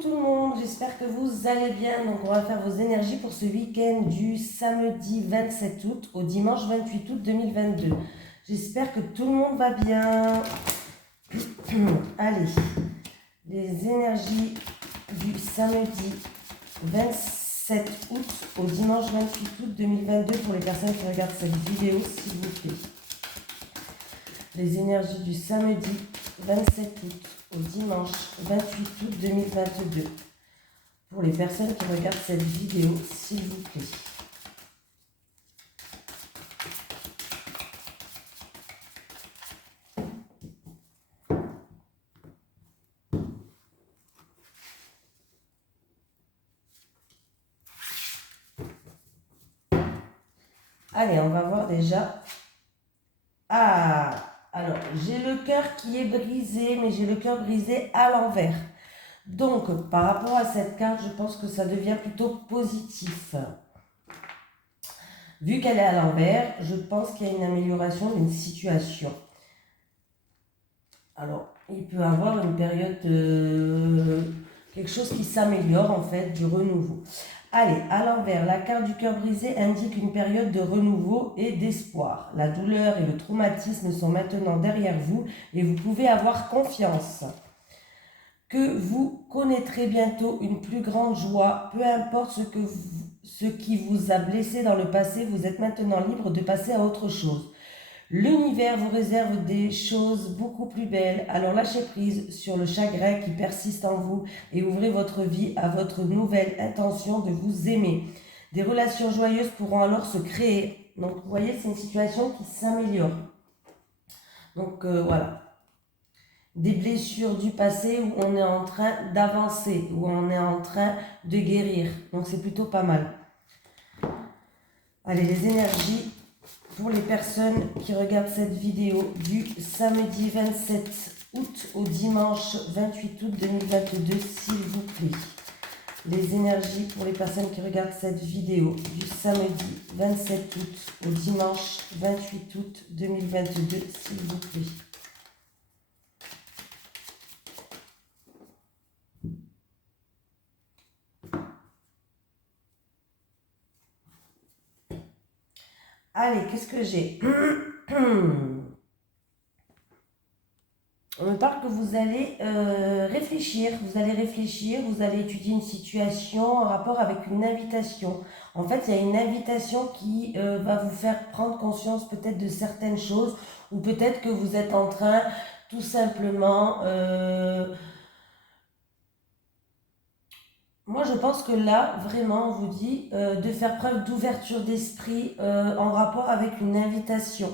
tout le monde, j'espère que vous allez bien. Donc on va faire vos énergies pour ce week-end du samedi 27 août au dimanche 28 août 2022. J'espère que tout le monde va bien. Allez, les énergies du samedi 27 août au dimanche 28 août 2022 pour les personnes qui regardent cette vidéo, s'il vous plaît. Les énergies du samedi 27 août au dimanche 28 août 2022 pour les personnes qui regardent cette vidéo, s'il vous plaît. Allez, on va voir déjà. Ah, alors, j'ai le cœur qui est brisé, mais j'ai le cœur brisé à l'envers. Donc, par rapport à cette carte, je pense que ça devient plutôt positif. Vu qu'elle est à l'envers, je pense qu'il y a une amélioration d'une situation. Alors, il peut y avoir une période, quelque chose qui s'améliore en fait, du renouveau. Allez, à l'envers, la carte du cœur brisé indique une période de renouveau et d'espoir. La douleur et le traumatisme sont maintenant derrière vous et vous pouvez avoir confiance que vous connaîtrez bientôt une plus grande joie. Peu importe ce qui vous a blessé dans le passé, vous êtes maintenant libre de passer à autre chose. L'univers vous réserve des choses beaucoup plus belles, alors lâchez prise sur le chagrin qui persiste en vous et ouvrez votre vie à votre nouvelle intention de vous aimer. Des relations joyeuses pourront alors se créer. Donc vous voyez, c'est une situation qui s'améliore. Donc voilà. Des blessures du passé où on est en train d'avancer, où on est en train de guérir. Donc c'est plutôt pas mal. Allez, les énergies pour les personnes qui regardent cette vidéo du samedi 27 août au dimanche 28 août 2022, s'il vous plaît. Les énergies pour les personnes qui regardent cette vidéo du samedi 27 août au dimanche 28 août 2022, s'il vous plaît. Allez, qu'est-ce que j'ai? On me parle que vous allez réfléchir, vous allez étudier une situation en rapport avec une invitation. En fait, il y a une invitation qui va vous faire prendre conscience peut-être de certaines choses, ou peut-être que vous êtes en train tout simplement... Moi, je pense que là, vraiment, on vous dit de faire preuve d'ouverture d'esprit en rapport avec une invitation.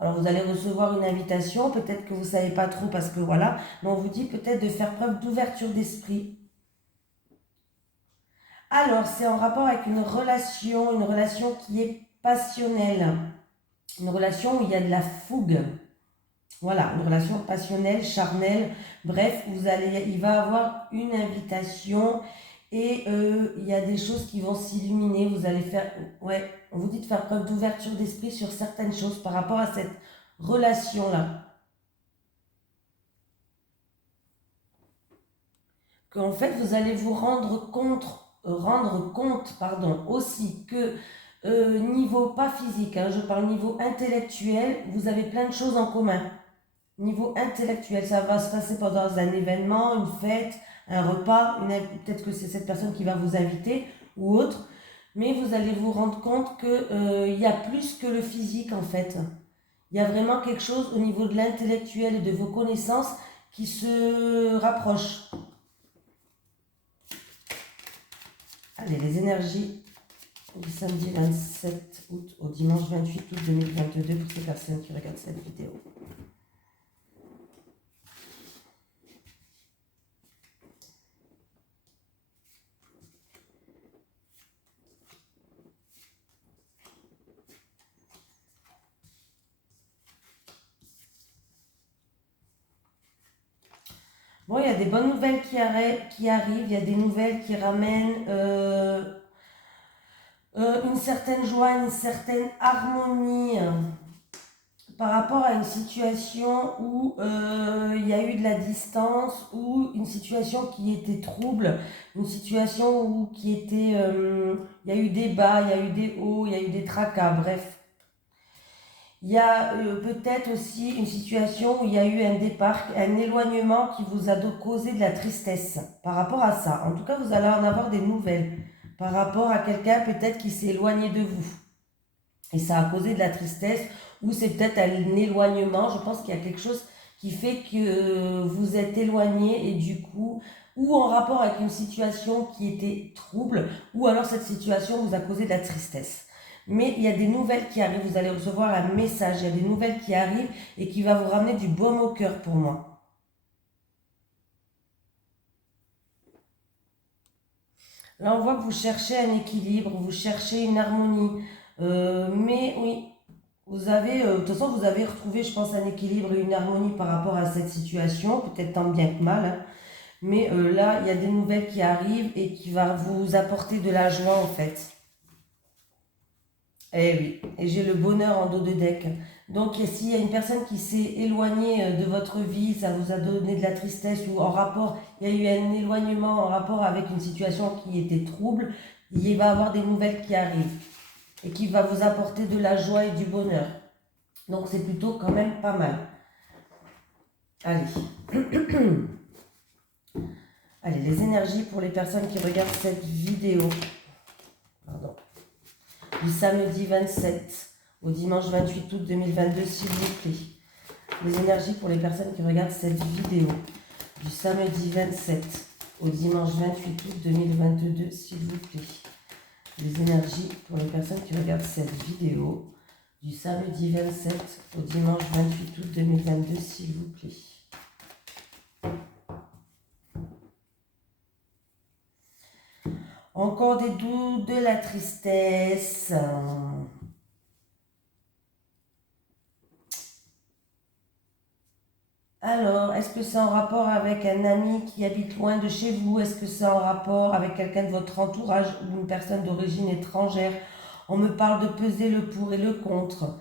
Alors, vous allez recevoir une invitation, peut-être que vous ne savez pas trop parce que voilà, mais on vous dit peut-être de faire preuve d'ouverture d'esprit. Alors, c'est en rapport avec une relation qui est passionnelle, une relation où il y a de la fougue. Voilà, une relation passionnelle, charnelle, bref, il va avoir une invitation et il y a des choses qui vont s'illuminer, vous allez faire, ouais, on vous dit de faire preuve d'ouverture d'esprit sur certaines choses par rapport à cette relation-là. Qu'en fait, vous allez vous rendre compte aussi que niveau pas physique, hein, je parle niveau intellectuel, vous avez plein de choses en commun. Niveau intellectuel, ça va se passer pendant un événement, une fête, un repas, peut-être que c'est cette personne qui va vous inviter ou autre, mais vous allez vous rendre compte qu'il y a plus que le physique en fait. Il y a vraiment quelque chose au niveau de l'intellectuel et de vos connaissances qui se rapprochent. Allez, les énergies du samedi 27 août au dimanche 28 août 2022 pour ces personnes qui regardent cette vidéo. Bon, il y a des bonnes nouvelles qui arrivent, il y a des nouvelles qui ramènent une certaine joie, une certaine harmonie par rapport à une situation où il y a eu de la distance, ou une situation qui était trouble, une situation où il y a eu des bas, il y a eu des hauts, il y a eu des tracas, bref. Il y a peut-être aussi une situation où il y a eu un départ, un éloignement qui vous a causé de la tristesse par rapport à ça. En tout cas, vous allez en avoir des nouvelles par rapport à quelqu'un peut-être qui s'est éloigné de vous. Et ça a causé de la tristesse, ou c'est peut-être un éloignement. Je pense qu'il y a quelque chose qui fait que vous êtes éloigné, et du coup, ou en rapport avec une situation qui était trouble, ou alors cette situation vous a causé de la tristesse. Mais il y a des nouvelles qui arrivent, vous allez recevoir un message, il y a des nouvelles qui arrivent et qui va vous ramener du baume au cœur pour moi. Là, on voit que vous cherchez un équilibre, vous cherchez une harmonie. Mais oui, vous avez, de toute façon, vous avez retrouvé, je pense, un équilibre et une harmonie par rapport à cette situation, peut-être tant bien que mal, hein. Mais là, il y a des nouvelles qui arrivent et qui vont vous apporter de la joie, en fait. Eh oui, et j'ai le bonheur en dos de deck. Donc, s'il y a une personne qui s'est éloignée de votre vie, ça vous a donné de la tristesse, ou en rapport, il y a eu un éloignement en rapport avec une situation qui était trouble, il va y avoir des nouvelles qui arrivent et qui va vous apporter de la joie et du bonheur. Donc, c'est plutôt quand même pas mal. Allez. Allez, les énergies pour les personnes qui regardent cette vidéo. Pardon. Du samedi 27 au dimanche 28 août 2022, s'il vous plaît. Les énergies pour les personnes qui regardent cette vidéo. Du samedi 27 au dimanche 28 août 2022, s'il vous plaît. Les énergies pour les personnes qui regardent cette vidéo. Du samedi 27 au dimanche 28 août 2022, s'il vous plaît. Encore des doutes, de la tristesse. Alors, est-ce que c'est en rapport avec un ami qui habite loin de chez vous? Est-ce que c'est en rapport avec quelqu'un de votre entourage ou une personne d'origine étrangère? On me parle de peser le pour et le contre.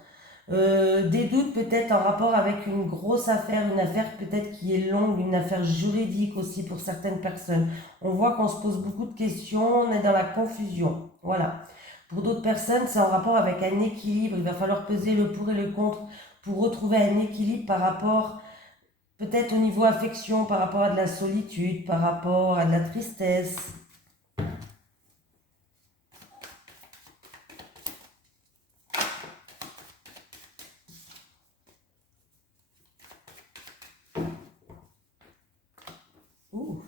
Des doutes peut-être en rapport avec une grosse affaire, une affaire peut-être qui est longue, une affaire juridique aussi pour certaines personnes. On voit qu'on se pose beaucoup de questions, on est dans la confusion. Voilà. Pour d'autres personnes, c'est en rapport avec un équilibre. Il va falloir peser le pour et le contre pour retrouver un équilibre par rapport, peut-être au niveau affection, par rapport à de la solitude, par rapport à de la tristesse. Ouh.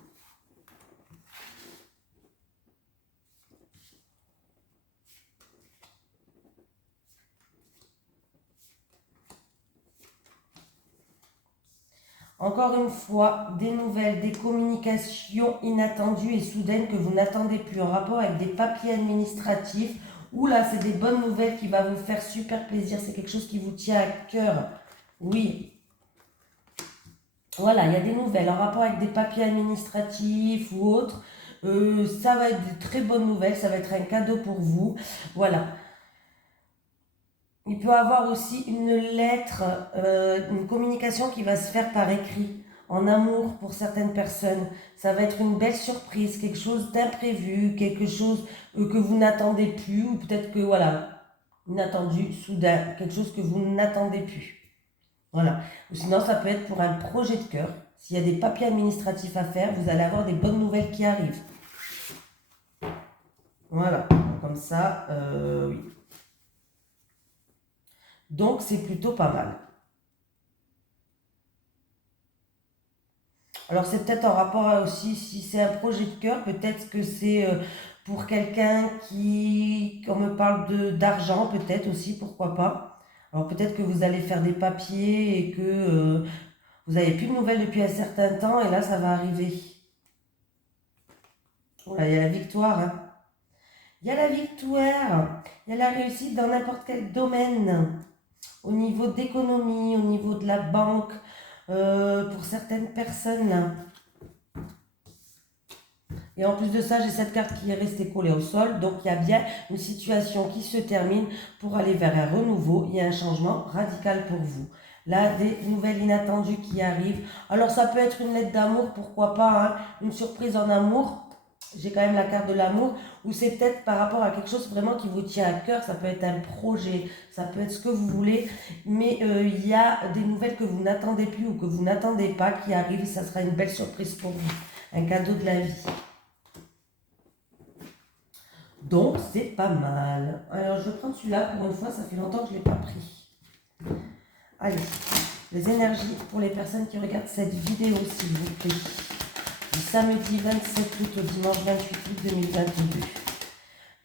Encore une fois, des nouvelles, des communications inattendues et soudaines que vous n'attendez plus, en rapport avec des papiers administratifs. Ouh là, c'est des bonnes nouvelles qui vont vous faire super plaisir. C'est quelque chose qui vous tient à cœur. Oui. Voilà, il y a des nouvelles en rapport avec des papiers administratifs ou autres. Ça va être de très bonnes nouvelles. Ça va être un cadeau pour vous. Voilà. Il peut y avoir aussi une lettre, une communication qui va se faire par écrit, en amour pour certaines personnes. Ça va être une belle surprise, quelque chose d'imprévu, quelque chose que vous n'attendez plus, ou peut-être que, voilà, inattendu, soudain, quelque chose que vous n'attendez plus. Voilà. Ou sinon, ça peut être pour un projet de cœur. S'il y a des papiers administratifs à faire, vous allez avoir des bonnes nouvelles qui arrivent. Voilà. Comme ça, oui. Donc, c'est plutôt pas mal. Alors, c'est peut-être en rapport aussi, si c'est un projet de cœur, peut-être que c'est pour quelqu'un on me parle d'argent, peut-être aussi, pourquoi pas. Alors, peut-être que vous allez faire des papiers et que vous n'avez plus de nouvelles depuis un certain temps, et là, ça va arriver. Voilà, il y a la victoire, hein. Il y a la victoire, il y a la réussite dans n'importe quel domaine, au niveau d'économie, au niveau de la banque, pour certaines personnes. Et en plus de ça, j'ai cette carte qui est restée collée au sol. Donc, il y a bien une situation qui se termine pour aller vers un renouveau. Il y a un changement radical pour vous. Là, des nouvelles inattendues qui arrivent. Alors, ça peut être une lettre d'amour, pourquoi pas, hein, une surprise en amour. J'ai quand même la carte de l'amour, ou c'est peut-être par rapport à quelque chose vraiment qui vous tient à cœur. Ça peut être un projet, ça peut être ce que vous voulez. Mais il y a des nouvelles que vous n'attendez plus ou que vous n'attendez pas qui arrivent. Et ça sera une belle surprise pour vous. Un cadeau de la vie. Donc, c'est pas mal. Alors, je vais prendre celui-là. Pour une fois, ça fait longtemps que je ne l'ai pas pris. Allez, les énergies pour les personnes qui regardent cette vidéo, s'il vous plaît. Du samedi 27 août au dimanche 28 août 2022.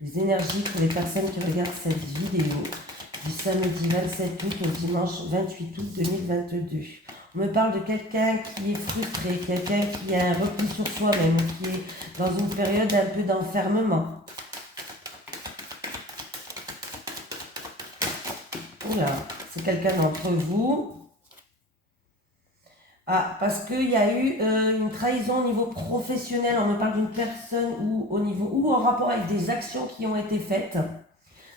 Les énergies pour les personnes qui regardent cette vidéo. Du samedi 27 août au dimanche 28 août 2022. On me parle de quelqu'un qui est frustré, quelqu'un qui a un repli sur soi-même, qui est dans une période un peu d'enfermement. Oula, c'est quelqu'un d'entre vous. Ah, parce qu'il y a eu une trahison au niveau professionnel. On me parle d'une personne ou en rapport avec des actions qui ont été faites.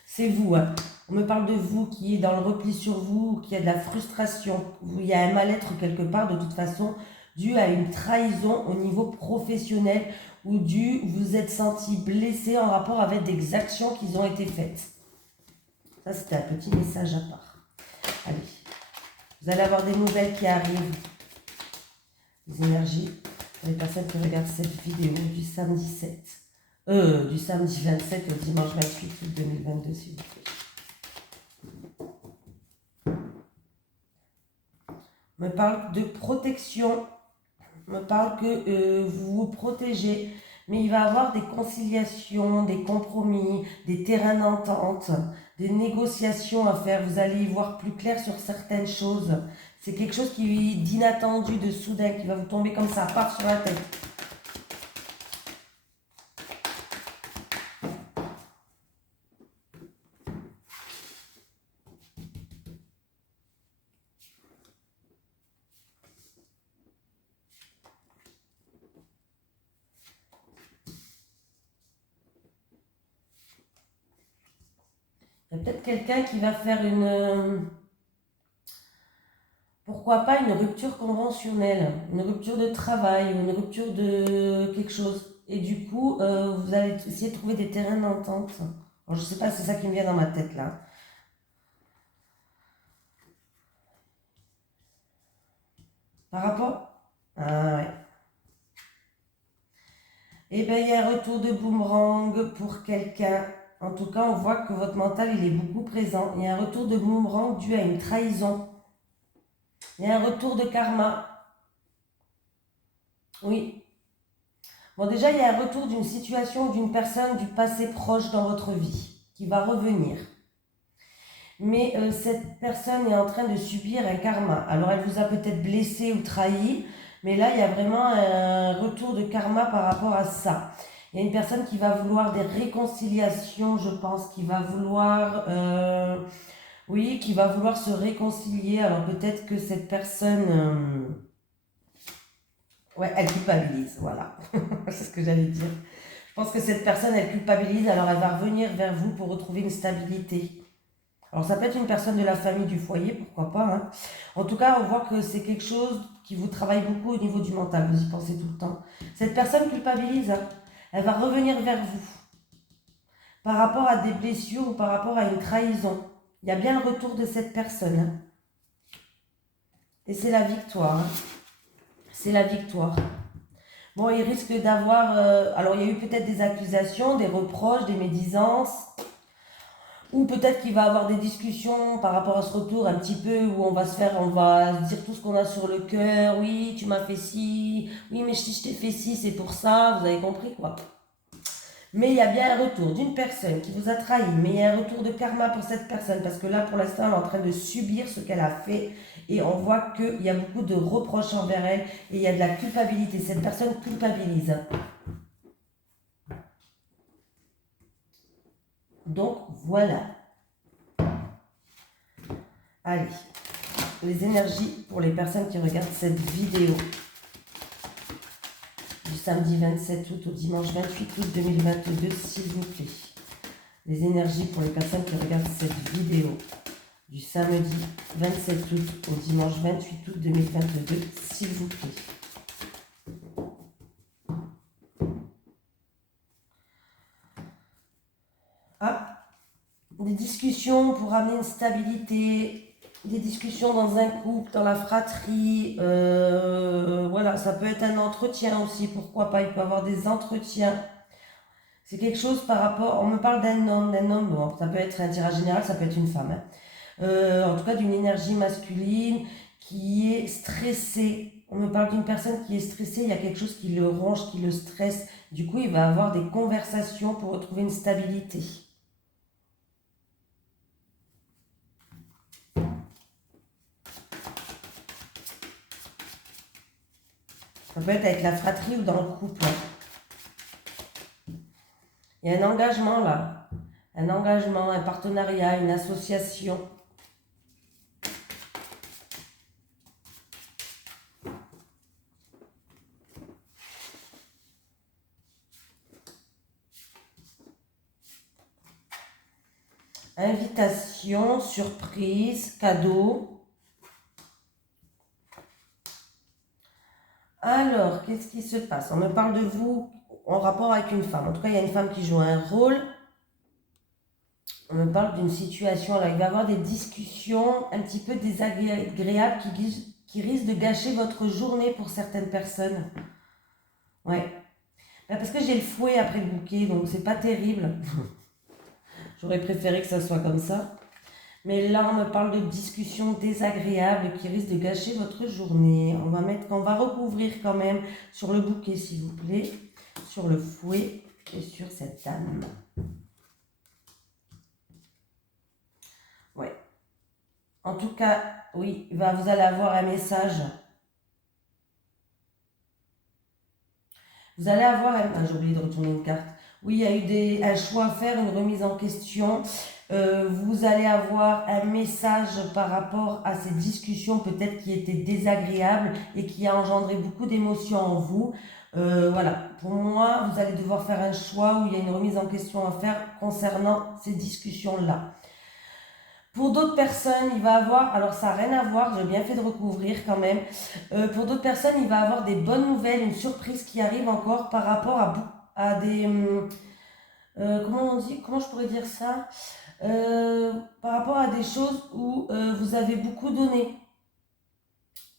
C'est vous. Hein. On me parle de vous qui est dans le repli sur vous, qui a de la frustration. Il y a un mal-être quelque part de toute façon dû à une trahison au niveau professionnel ou vous êtes senti blessé en rapport avec des actions qui ont été faites. Ça, c'était un petit message à part. Allez, vous allez avoir des nouvelles qui arrivent. Les énergies pour les personnes qui regardent cette vidéo du samedi 27 au dimanche 28 août 2022, s'il vous plaît. On me parle de protection. On me parle que vous vous protégez. Mais il va y avoir des conciliations, des compromis, des terrains d'entente, des négociations à faire. Vous allez y voir plus clair sur certaines choses. C'est quelque chose qui est d'inattendu, de soudain, qui va vous tomber comme ça, part sur la tête. Il y a peut-être quelqu'un qui va faire pourquoi pas une rupture conventionnelle, une rupture de travail, une rupture de quelque chose. Et du coup, vous allez essayer de trouver des terrains d'entente. Alors, je ne sais pas, c'est ça qui me vient dans ma tête là. Par rapport... Ah ouais. Eh bien, il y a un retour de boomerang pour quelqu'un. En tout cas, on voit que votre mental, il est beaucoup présent. Il y a un retour de boomerang dû à une trahison. Il y a un retour de karma. Oui. Bon, déjà, il y a un retour d'une situation ou d'une personne du passé proche dans votre vie qui va revenir. Mais cette personne est en train de subir un karma. Alors, elle vous a peut-être blessé ou trahi, mais là, il y a vraiment un retour de karma par rapport à ça. Il y a une personne qui va vouloir des réconciliations, je pense, qui va vouloir... oui, qui va vouloir se réconcilier. Alors, peut-être que cette personne... ouais, elle culpabilise, voilà. C'est ce que j'allais dire. Je pense que cette personne, elle culpabilise, alors elle va revenir vers vous pour retrouver une stabilité. Alors ça peut être une personne de la famille, du foyer, pourquoi pas. Hein. En tout cas, on voit que c'est quelque chose qui vous travaille beaucoup au niveau du mental, vous y pensez tout le temps. Cette personne culpabilise, hein. Elle va revenir vers vous par rapport à des blessures ou par rapport à une trahison. Il y a bien le retour de cette personne. Hein. Et c'est la victoire. Hein. C'est la victoire. Bon, il risque d'avoir... alors, il y a eu peut-être des accusations, des reproches, des médisances. Ou peut-être qu'il va avoir des discussions par rapport à ce retour un petit peu où on va se dire tout ce qu'on a sur le cœur. Oui, tu m'as fait ci. Oui, mais si je t'ai fait ci, c'est pour ça. Vous avez compris quoi. Mais il y a bien un retour d'une personne qui vous a trahi. Mais il y a un retour de karma pour cette personne. Parce que là, pour l'instant, elle est en train de subir ce qu'elle a fait. Et on voit qu'il y a beaucoup de reproches envers elle. Et il y a de la culpabilité. Cette personne culpabilise. Donc, voilà. Allez, les énergies pour les personnes qui regardent cette vidéo du samedi 27 août au dimanche 28 août 2022, s'il vous plaît. Les énergies pour les personnes qui regardent cette vidéo du samedi 27 août au dimanche 28 août 2022, s'il vous plaît. Ah, des discussions pour amener une stabilité, des discussions dans un couple, dans la fratrie, voilà, ça peut être un entretien aussi, pourquoi pas, il peut y avoir des entretiens. C'est quelque chose par rapport, on me parle d'un homme, bon, ça peut être un tirage général, ça peut être une femme, hein. En tout cas d'une énergie masculine qui est stressée. On me parle d'une personne qui est stressée, il y a quelque chose qui le ronge, qui le stresse. Du coup, il va avoir des conversations pour retrouver une stabilité. Ça peut être avec la fratrie ou dans le couple. Il y a un engagement là. Un engagement, un partenariat, une association. Invitation, surprise, cadeau. Alors, qu'est-ce qui se passe? On me parle de vous en rapport avec une femme. En tout cas, il y a une femme qui joue un rôle. On me parle d'une situation là. Il va y avoir des discussions un petit peu désagréables qui risquent de gâcher votre journée pour certaines personnes. Ouais. Parce que j'ai le fouet après le bouquet, donc c'est pas terrible. J'aurais préféré que ça soit comme ça. Mais là, on me parle de discussions désagréables qui risquent de gâcher votre journée. On va recouvrir quand même sur le bouquet, s'il vous plaît, sur le fouet et sur cette dame. Ouais. En tout cas, oui, vous allez avoir un message. Vous allez avoir j'ai oublié de retourner une carte. Oui, il y a eu un choix à faire, une remise en question. Vous allez avoir un message par rapport à ces discussions peut-être qui étaient désagréables et qui a engendré beaucoup d'émotions en vous. Voilà, pour moi, vous allez devoir faire un choix où il y a une remise en question à faire concernant ces discussions-là. Pour d'autres personnes, il va avoir, alors ça n'a rien à voir, j'ai bien fait de recouvrir quand même. Pour d'autres personnes, il va avoir des bonnes nouvelles, une surprise qui arrive encore par rapport à des... comment je pourrais dire ça? Par rapport à des choses où vous avez beaucoup donné.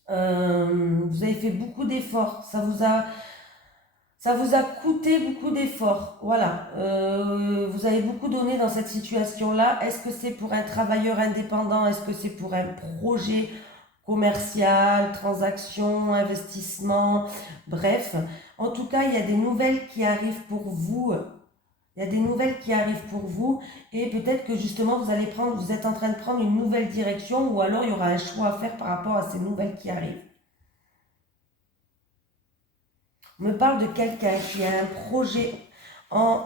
Vous avez fait beaucoup d'efforts. Ça vous a coûté beaucoup d'efforts. Voilà. Vous avez beaucoup donné dans cette situation-là. Est-ce que c'est pour un travailleur indépendant? Est-ce que c'est pour un projet commercial, transaction, investissement? Bref. En tout cas, il y a des nouvelles qui arrivent pour vous. Il y a des nouvelles qui arrivent pour vous et peut-être que justement vous êtes en train de prendre une nouvelle direction ou alors il y aura un choix à faire par rapport à ces nouvelles qui arrivent. On me parle de quelqu'un qui a un projet en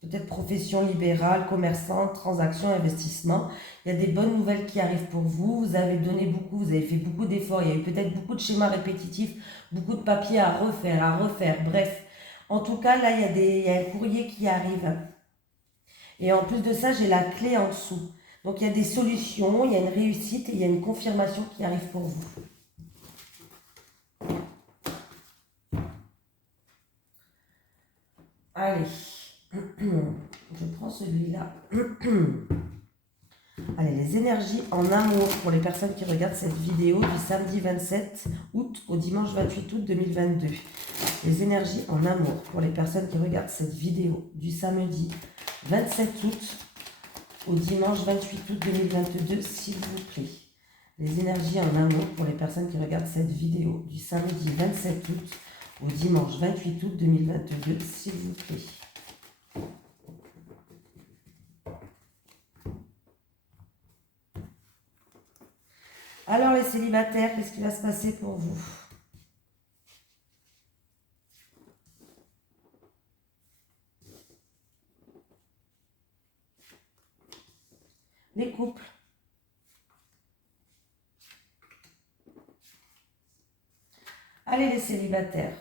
peut-être profession libérale, commerçante, transaction, investissement. Il y a des bonnes nouvelles qui arrivent pour vous. Vous avez donné beaucoup, vous avez fait beaucoup d'efforts. Il y a eu peut-être beaucoup de schémas répétitifs, beaucoup de papiers à refaire. Bref, en tout cas, là, il y a un courrier qui arrive. Et en plus de ça, j'ai la clé en dessous. Donc, il y a des solutions, il y a une réussite et il y a une confirmation qui arrive pour vous. Allez, je prends celui-là. Allez, les énergies en amour pour les personnes qui regardent cette vidéo du samedi 27 août au dimanche 28 août 2022. Les énergies en amour pour les personnes qui regardent cette vidéo du samedi 27 août au dimanche 28 août 2022, s'il vous plaît. Les énergies en amour pour les personnes qui regardent cette vidéo du samedi 27 août au dimanche 28 août 2022, s'il vous plaît. Alors les célibataires, qu'est-ce qui va se passer pour vous? Les couples. Allez les célibataires.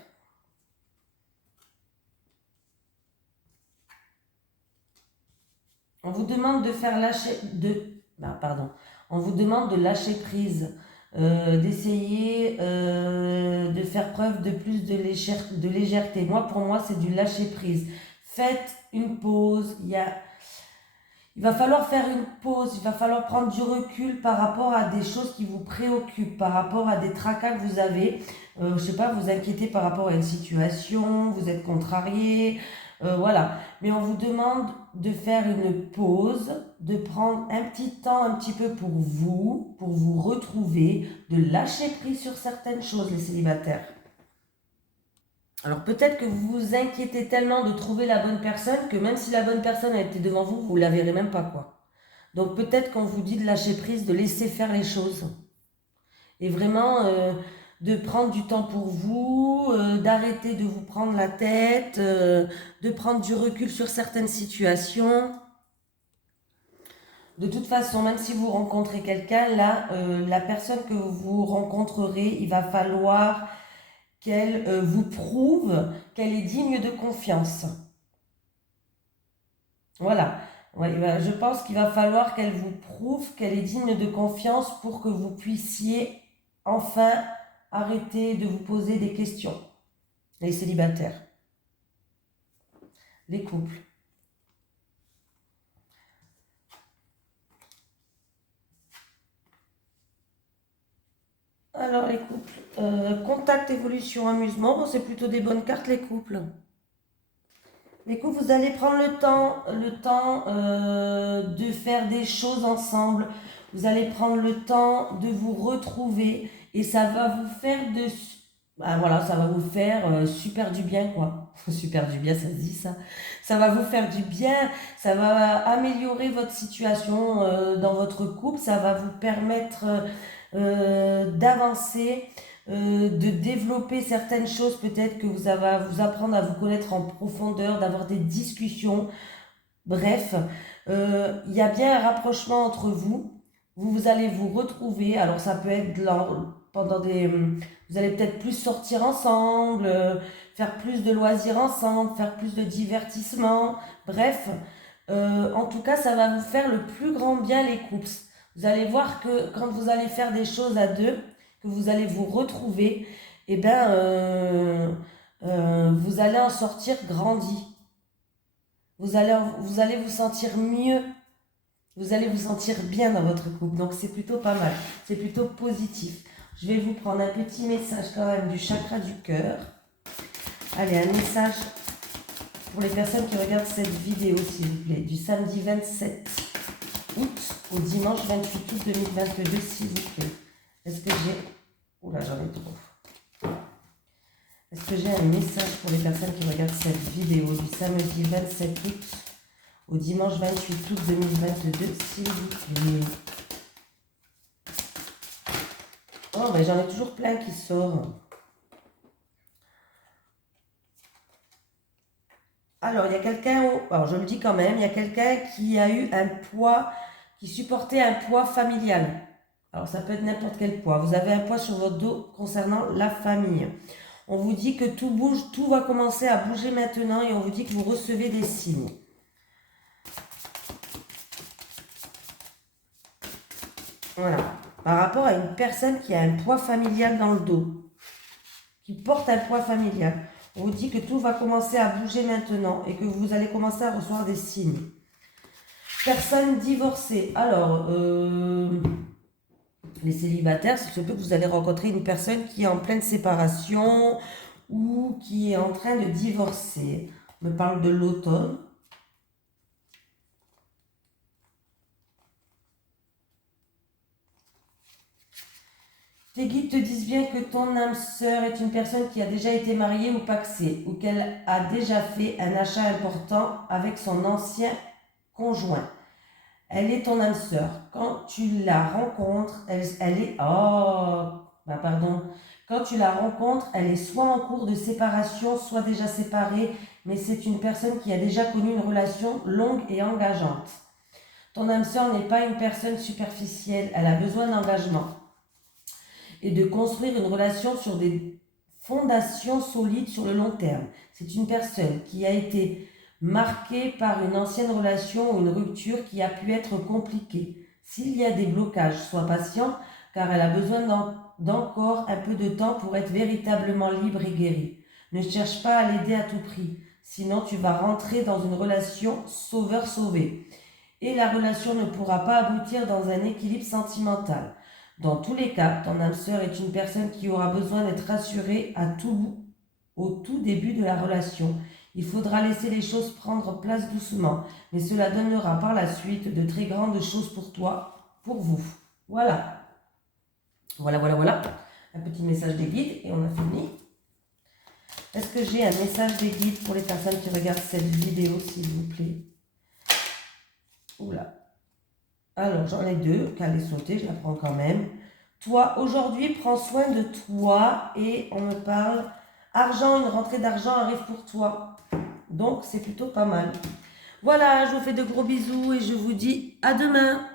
On vous demande de faire on vous demande de lâcher prise, d'essayer de faire preuve de plus de légèreté. Pour moi, c'est du lâcher prise. Faites une pause. Il va falloir faire une pause, il va falloir prendre du recul par rapport à des choses qui vous préoccupent, par rapport à des tracas que vous avez. Je sais pas, vous inquiétez par rapport à une situation, vous êtes contrarié, voilà. Mais on vous demande de faire une pause, de prendre un petit temps, un petit peu pour vous retrouver, de lâcher prise sur certaines choses, les célibataires. Alors peut-être que vous vous inquiétez tellement de trouver la bonne personne que même si la bonne personne a été devant vous, vous ne la verrez même pas, quoi. Donc peut-être qu'on vous dit de lâcher prise, de laisser faire les choses. Et vraiment de prendre du temps pour vous, d'arrêter de vous prendre la tête, de prendre du recul sur certaines situations. De toute façon, même si vous rencontrez quelqu'un, là, la personne que vous rencontrerez, il va falloir qu'elle vous prouve qu'elle est digne de confiance. Voilà. Ouais, ben, je pense qu'il va falloir qu'elle vous prouve qu'elle est digne de confiance pour que vous puissiez enfin arrêter de vous poser des questions. Les célibataires. Les couples. Alors les couples. Contact, évolution, amusement. Bon, c'est plutôt des bonnes cartes les couples. Les couples, vous allez prendre le temps de faire des choses ensemble. Vous allez prendre le temps de vous retrouver et ça va vous faire ça va vous faire super du bien, quoi. Super du bien, ça se dit ça. Ça va vous faire du bien, ça va améliorer votre situation dans votre couple, ça va vous permettre d'avancer, de développer certaines choses, peut-être que vous allez vous apprendre à vous connaître en profondeur, d'avoir des discussions. Bref, il y a bien un rapprochement entre vous. Vous allez vous retrouver. Alors ça peut être vous allez peut-être plus sortir ensemble, faire plus de loisirs ensemble, faire plus de divertissement. Bref, en tout cas, ça va vous faire le plus grand bien les couples. Vous allez voir que quand vous allez faire des choses à deux, que vous allez vous retrouver, eh ben, vous allez en sortir grandi. Vous allez vous sentir mieux. Vous allez vous sentir bien dans votre couple. Donc c'est plutôt pas mal. C'est plutôt positif. Je vais vous prendre un petit message quand même du chakra du cœur. Allez, un message pour les personnes qui regardent cette vidéo, s'il vous plaît. Du samedi 27 août au dimanche 28 août 2022, s'il vous plaît. Est-ce que j'ai... Oula, j'en ai trop. Est-ce que j'ai un message pour les personnes qui regardent cette vidéo du samedi 27 août au dimanche 28 août 2022, s'il vous plaît? Oh, mais j'en ai toujours plein qui sortent. Alors, il y a quelqu'un, alors je le dis quand même, il y a quelqu'un qui a eu un poids, qui supportait un poids familial. Alors, ça peut être n'importe quel poids. Vous avez un poids sur votre dos concernant la famille. On vous dit que tout bouge, tout va commencer à bouger maintenant et on vous dit que vous recevez des signes. Voilà. Par rapport à une personne qui a un poids familial dans le dos, qui porte un poids familial, on vous dit que tout va commencer à bouger maintenant et que vous allez commencer à recevoir des signes. Personne divorcée. Alors, les célibataires, c'est se peut que vous allez rencontrer une personne qui est en pleine séparation ou qui est en train de divorcer. On me parle de l'automne. Tes guides te disent bien que ton âme sœur est une personne qui a déjà été mariée ou pacsée, ou qu'elle a déjà fait un achat important avec son ancien conjoint. Elle est ton âme sœur. Quand tu la rencontres, elle est... Oh, pardon. Quand tu la rencontres, elle est soit en cours de séparation, soit déjà séparée, mais c'est une personne qui a déjà connu une relation longue et engageante. Ton âme sœur n'est pas une personne superficielle, elle a besoin d'engagement et de construire une relation sur des fondations solides sur le long terme. C'est une personne qui a été marquée par une ancienne relation ou une rupture qui a pu être compliquée. S'il y a des blocages, sois patient car elle a besoin d'encore un peu de temps pour être véritablement libre et guérie. Ne cherche pas à l'aider à tout prix, sinon tu vas rentrer dans une relation sauveur-sauvé. Et la relation ne pourra pas aboutir dans un équilibre sentimental. Dans tous les cas, ton âme sœur est une personne qui aura besoin d'être rassurée au tout début de la relation. Il faudra laisser les choses prendre place doucement, mais cela donnera par la suite de très grandes choses pour toi, pour vous. Voilà. Voilà. Un petit message des guides et on a fini. Est-ce que j'ai un message des guides pour les personnes qui regardent cette vidéo, s'il vous plaît? Oula. Alors, j'en ai deux. Qu'elle est sautée, je la prends quand même. Toi, aujourd'hui, prends soin de toi et on me parle argent, une rentrée d'argent arrive pour toi. Donc, c'est plutôt pas mal. Voilà, je vous fais de gros bisous et je vous dis à demain.